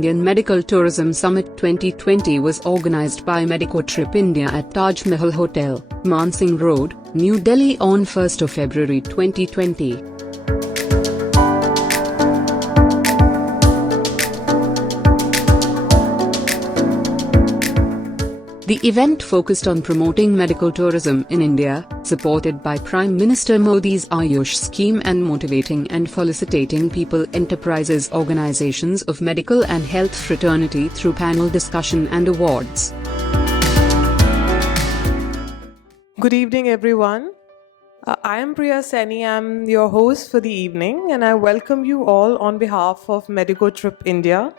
Indian Medical Tourism Summit 2020 was organized by Medicotrip India at Taj Mahal Hotel, Mansingh Road, New Delhi on 1st of February 2020. The event focused on promoting medical tourism in India, supported by Prime Minister Modi's Ayush scheme, and motivating and felicitating people, enterprises, organizations of medical and health fraternity through panel discussion and awards. Good evening, everyone. I am Priya Seni. I'm your host for the evening, and I welcome you all on behalf of Medicotrip India.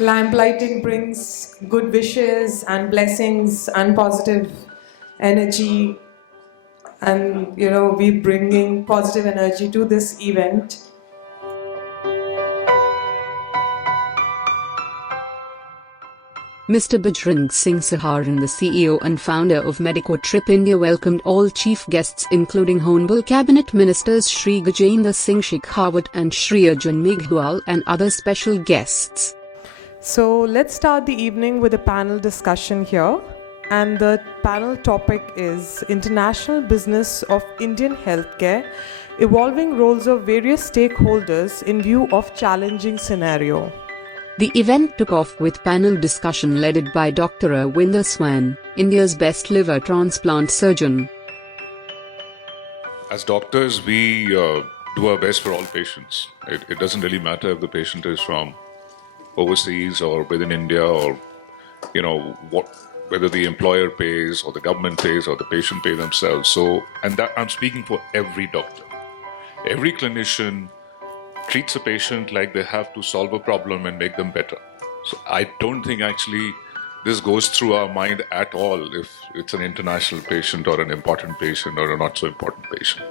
Lamplighting brings good wishes and blessings and positive energy, and we bringing positive energy to this event. Mr. Bajrang Singh Saharan, the CEO and founder of Medicotrip India, welcomed all chief guests including Honorable Cabinet Ministers Shri Gajendra Singh Shekhawat and Shri Arjun Meghdwal and other special guests. So let's start the evening with a panel discussion here, and the panel topic is International Business of Indian Healthcare, Evolving Roles of Various Stakeholders in View of Challenging Scenario. The event took off with panel discussion led by Dr. Arvinder Swan, India's best liver transplant surgeon. As doctors, we do our best for all patients. It doesn't really matter if the patient is from overseas or within India, or whether the employer pays or the government pays or the patient pay themselves. So, and that I'm speaking for every doctor. Every clinician treats a patient like they have to solve a problem and make them better. So I don't think actually this goes through our mind at all if it's an international patient or an important patient or a not so important patient.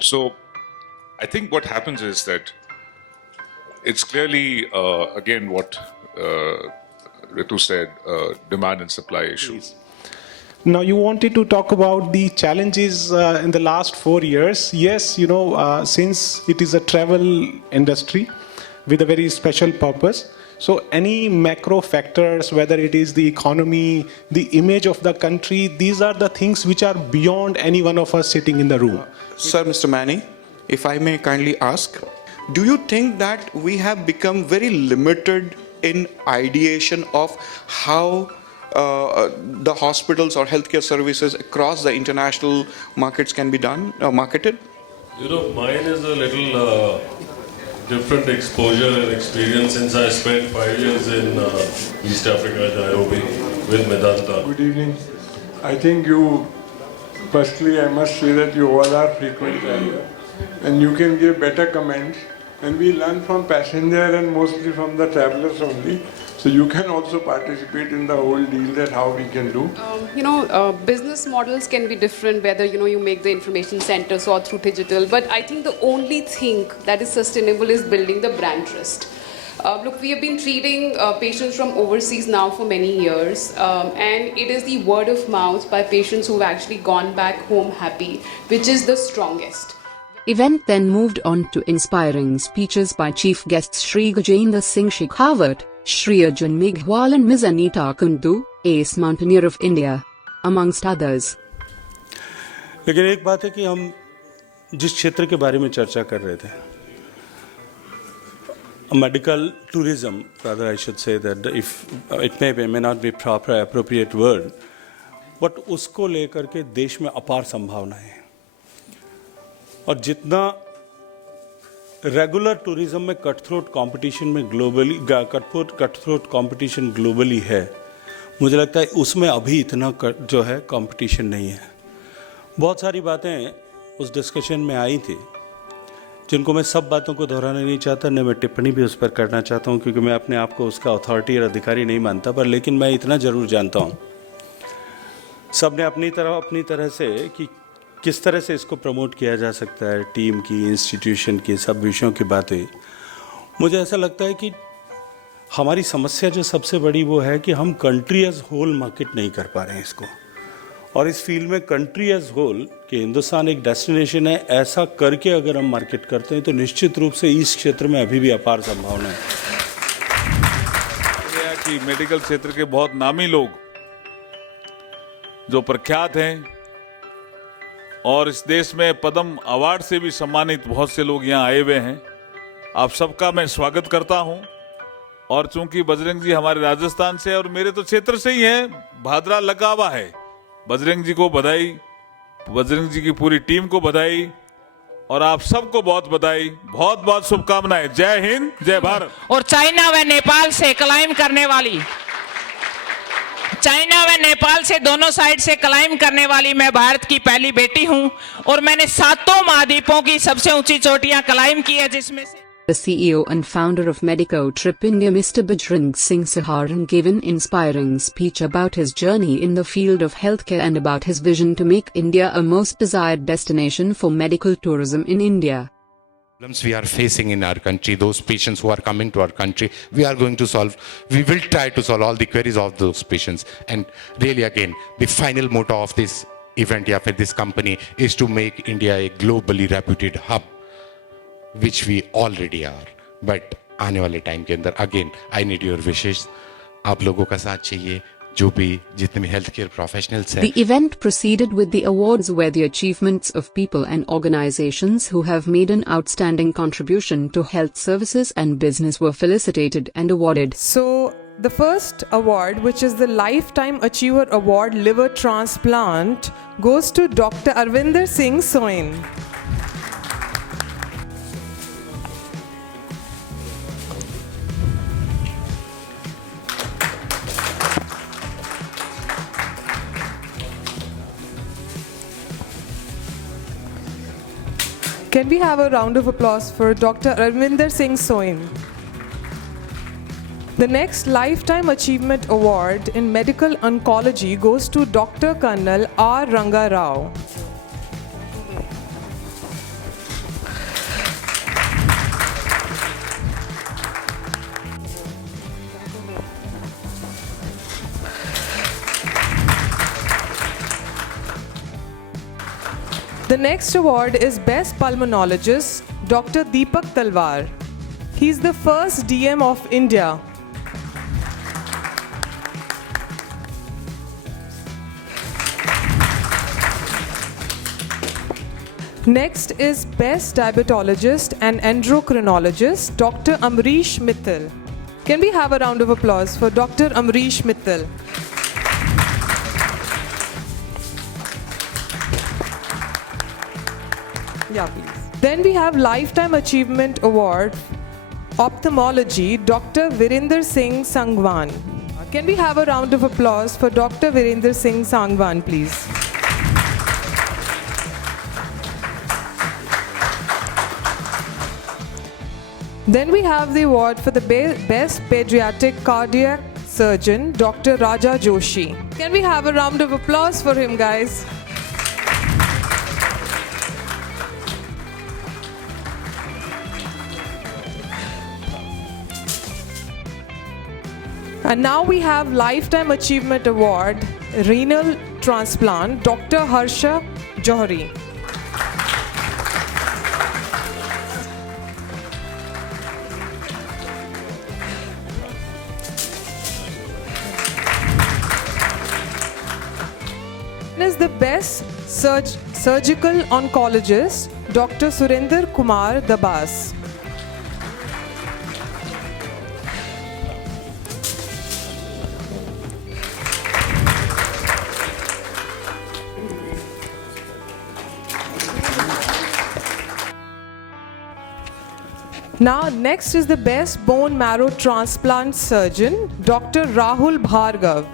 So I think what happens is that it's clearly, again, what Ritu said, demand and supply issue. Now, you wanted to talk about the challenges in the last 4 years. Yes, since it is a travel industry with a very special purpose, so any macro factors, whether it is the economy, the image of the country, these are the things which are beyond any one of us sitting in the room. Sir, Mr. Mani, if I may kindly ask, do you think that we have become very limited in ideation of how the hospitals or healthcare services across the international markets can be done, marketed? Mine is a little different exposure and experience since I spent 5 years in East Africa, Nairobi, with Medanta. Good evening. I think firstly I must say that you all are frequent travelers and you can give better comments. And we learn from passenger and mostly from the travelers only. So you can also participate in the whole deal, that how we can do. Business models can be different, whether you make the information centers or through digital. But I think the only thing that is sustainable is building the brand trust. Look, we have been treating patients from overseas now for many years, and it is the word of mouth by patients who've actually gone back home happy, which is the strongest. Event then moved on to inspiring speeches by chief guests Shri Gajendra Singh Shekhawat, Shri Arjun Meghdwal and Ms. Anita Kundu, ace mountaineer of India, amongst others. लेकिन एक बात है कि हम जिस क्षेत्र के बारे में चर्चा कर रहे थे, medical tourism, rather I should say that, if it may not be proper appropriate word, but उसको लेकर के देश में अपार संभावना है. और जितना रेगुलर टूरिज्म में कटथ्रोट कंपटीशन में ग्लोबली कटथ्रोट कंपटीशन ग्लोबली है, मुझे लगता है उसमें अभी इतना जो है कंपटीशन नहीं है. बहुत सारी बातें उस डिस्कशन में आई थी जिनको मैं सब बातों को दोहराना नहीं चाहता, न मैं टिप्पणी भी उस पर करना चाहता हूं, क्योंकि मैं अपने आप को उसका अथॉरिटी और अधिकारी नहीं मानता. पर लेकिन मैं इतना ज़रूर जानता हूं, सब ने अपनी तरह से कि किस तरह से इसको प्रमोट किया जा सकता है, टीम की, इंस्टीट्यूशन की, सब विषयों की बातें. मुझे ऐसा लगता है कि हमारी समस्या जो सबसे बड़ी वो है कि हम कंट्री एज होल मार्केट नहीं कर पा रहे हैं इसको. और इस फील्ड में कंट्री एज होल कि हिंदुस्तान एक डेस्टिनेशन है, ऐसा करके अगर हम मार्केट करते हैं तो निश्चित रूप से इस क्षेत्र में अभी भी अपार संभावना है। कि मेडिकल क्षेत्र के बहुत नामी लोग जो प्रख्यात हैं और इस देश में पद्म अवार्ड से भी सम्मानित बहुत से लोग यहाँ आए हुए हैं, आप सबका मैं स्वागत करता हूँ। और चूंकि बजरंग जी हमारे राजस्थान से और मेरे तो क्षेत्र से ही हैं, भादरा लगा हुआ है, बजरंग जी को बधाई, बजरंग जी की पूरी टीम को बधाई और आप सबको बहुत बधाई, बहुत बहुत शुभकामनाएं। जय हिंद, जय भारत। और चाइना व नेपाल से क्लाइम करने वाली, चाइना व नेपाल से दोनों साइड से क्लाइम करने वाली मैं भारत की पहली बेटी हूं और मैंने 7 महाद्वीपों की सबसे ऊंची चोटियां क्लाइम की है, जिसमें से The CEO and founder of Medico Trip India, Mr. Bajrang Singh Saharan, gave an inspiring speech about his journey in the field of healthcare and about his vision to make India a most desired destination for medical tourism in India. Problems we are facing in our country, those patients who are coming to our country, we are going to solve, we will try to solve all the queries of those patients. And really again, the final motto of this event, for this company, is to make India a globally reputed hub, which we already are. But आने वाले time के अंदर again I need your wishes, आप लोगों का साथ चाहिए, जो भी जितने भी हेल्थ केयर प्रोफेशनल्स हैं। The event proceeded with the awards where the achievements of people and organizations who have made an outstanding contribution to health services and business were felicitated and awarded. So, the first award, which is the Lifetime Achiever Award Liver Transplant, goes to Dr. Arvinder Singh Soin. Can we have a round of applause for Dr. Arvinder Singh Soin? The next Lifetime Achievement Award in Medical Oncology goes to Dr. Colonel R. Ranga Rao. The next award is Best Pulmonologist, Dr. Deepak Talwar. He's the first DM of India. Next is Best Diabetologist and Endocrinologist, Dr. Amrish Mittal. Can we have a round of applause for Dr. Amrish Mittal? Yeah, please. Then we have Lifetime Achievement Award, Ophthalmology, Dr. Virender Singh Sangwan. Can we have a round of applause for Dr. Virender Singh Sangwan, please? Then we have the award for the Best Pediatric Cardiac Surgeon, Dr. Raja Joshi. Can we have a round of applause for him, guys? And now we have Lifetime Achievement Award, Renal Transplant, Dr. Harsha Johari. Is the Best Surgical Oncologist, Dr. Surinder Kumar Dabas. Now, next is the Best Bone Marrow Transplant Surgeon, Dr. Rahul Bhargav.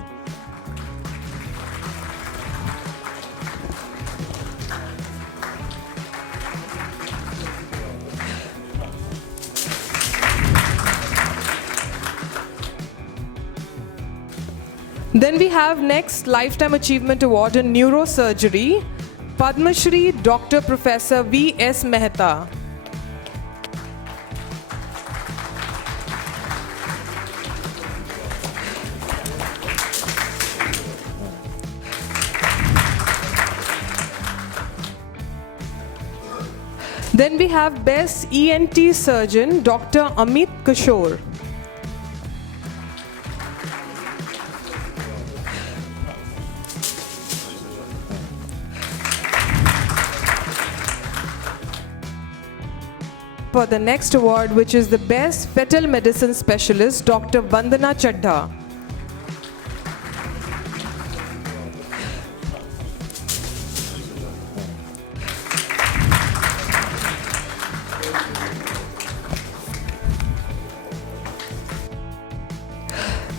Then we have next Lifetime Achievement Award in Neurosurgery, Padma Shri Dr. Professor V.S. Mehta. Then we have Best ENT Surgeon, Dr. Amit Kishore. For the next award, which is the Best Fetal Medicine Specialist, Dr. Vandana Chadha.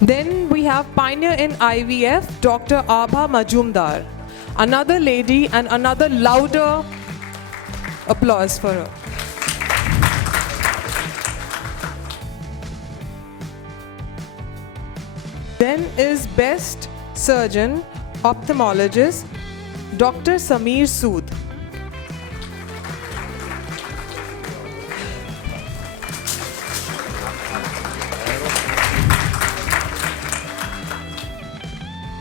Then we have Pioneer in IVF, Dr. Abha Majumdar. Another lady and another louder applause for her. Then is Best Surgeon, Ophthalmologist, Dr. Sameer Sood.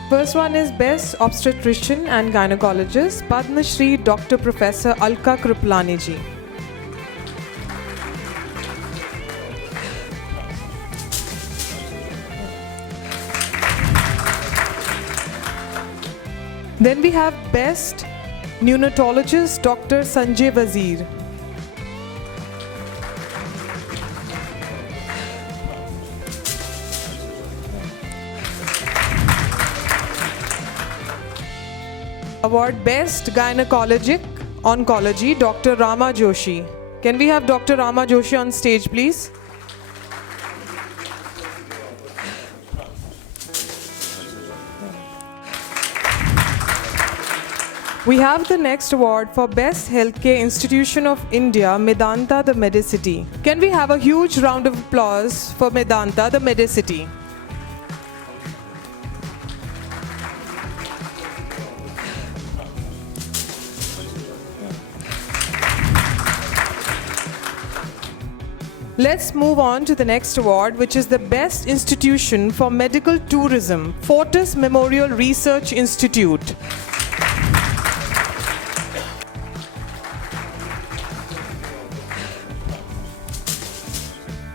First one is Best Obstetrician and Gynecologist, Padma Shri Dr. Professor Alka Kriplani ji. Then we have Best Neonatologist, Dr. Sanjay Wazir. Award Best Gynecologic Oncology, Dr. Rama Joshi. Can we have Dr. Rama Joshi on stage, please? We have the next award for Best Healthcare Institution of India, Medanta, the Medicity. Can we have a huge round of applause for Medanta, the Medicity? Let's move on to the next award, which is the Best Institution for Medical Tourism, Fortis Memorial Research Institute.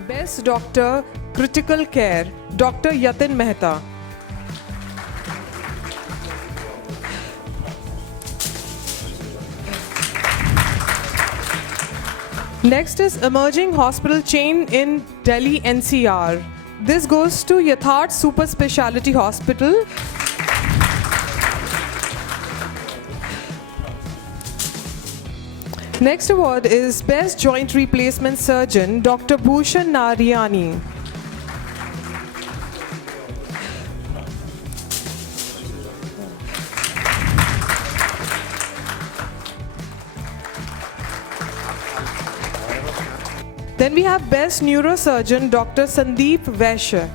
Best Doctor Critical Care, Dr. Yatin Mehta. Next is Emerging Hospital Chain in Delhi NCR. This goes to Yatharth Super Speciality Hospital. Next award is Best Joint Replacement Surgeon, Dr. Bhushan Nariani. Then we have Best Neurosurgeon, Dr. Sandeep Vaishya.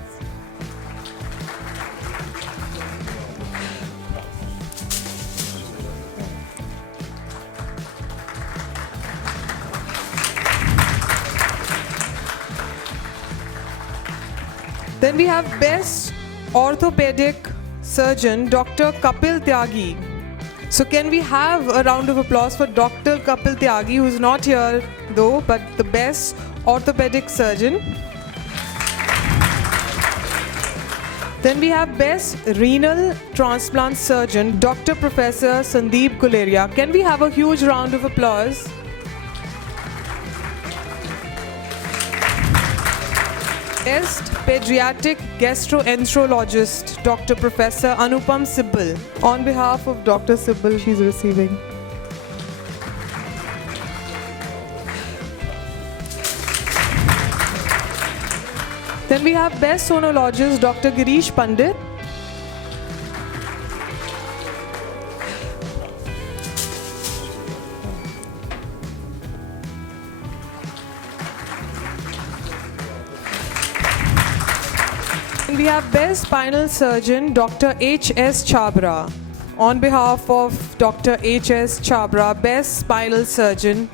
Then we have Best Orthopedic Surgeon, Dr. Kapil Tyagi. So can we have a round of applause for Dr. Kapil Tyagi, who is not here though, but the Best Orthopedic Surgeon. Then we have Best Renal Transplant Surgeon, Dr. Professor Sandeep Guleria. Can we have a huge round of applause? Best Pediatric Gastroenterologist, Dr. Professor Anupam Sibal. On behalf of Dr. Sibal, she's receiving. Then we have Best Sonologist, Dr. Girish Pandit. And we have Best Spinal Surgeon, Dr. H.S. Chabra. On behalf of Dr. H.S. Chabra, Best Spinal Surgeon.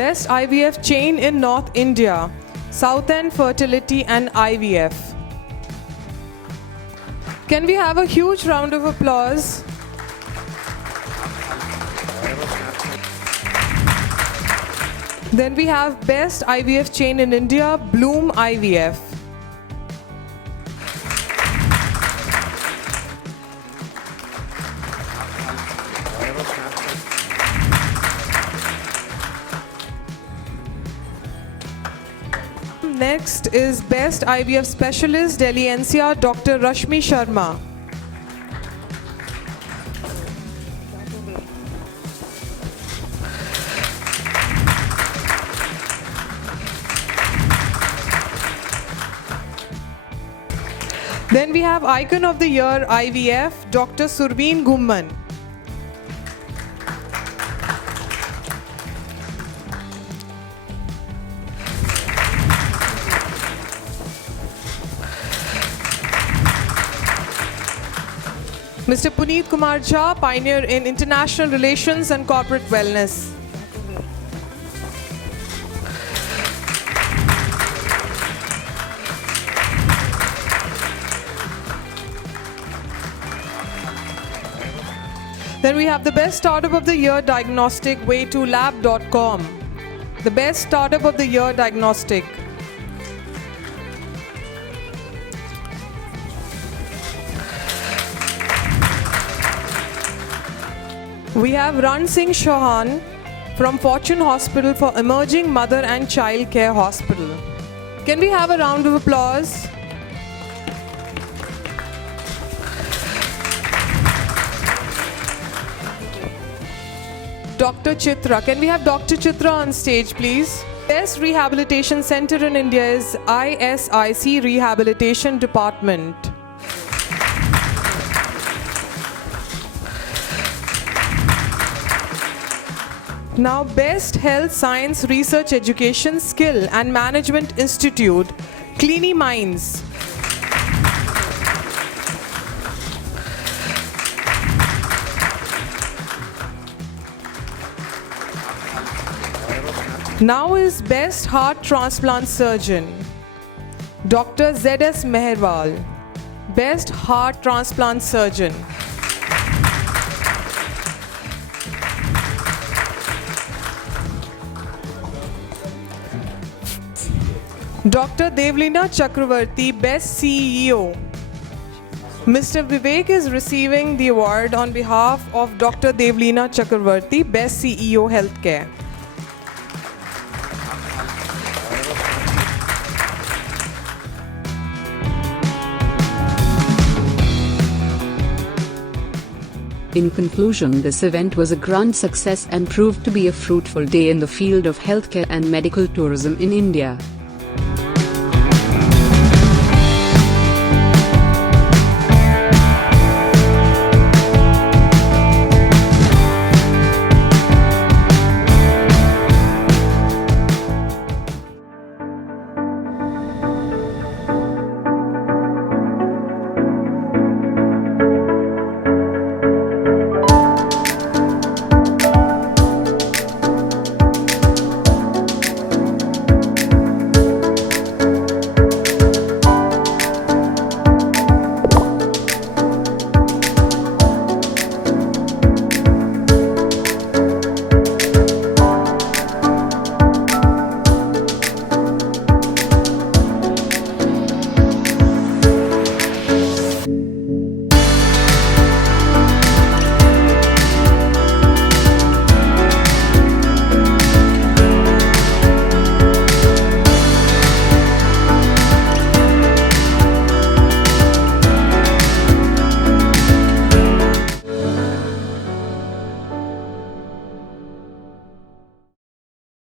Best IVF Chain in North India, Southend Fertility and IVF. Can we have a huge round of applause? Then we have Best IVF Chain in India, Bloom IVF. Next is Best IVF Specialist, Delhi NCR, Dr. Rashmi Sharma. Then we have Icon of the Year IVF, Dr. Surveen Gumman. Mr. Puneet Kumar Jha, pioneer in international relations and corporate wellness. Then we have the Best Startup of the Year Diagnostic, way2lab.com. The Best Startup of the Year Diagnostic. We have Ran Singh Chauhan from Fortune Hospital for Emerging Mother and Child Care Hospital. Can we have a round of applause? Dr. Chitra. Can we have Dr. Chitra on stage, please? Best Rehabilitation Center in India is ISIC Rehabilitation Department. Now, Best Health Science Research Education Skill and Management Institute, Clini Minds. Now is Best Heart Transplant Surgeon, Dr. Z.S. Meherwal, Best Heart Transplant Surgeon. Dr. Devleena Chakravarti, Best CEO. Mr. Vivek is receiving the award on behalf of Dr. Devleena Chakravarti, Best CEO Healthcare. In conclusion, this event was a grand success and proved to be a fruitful day in the field of healthcare and medical tourism in India.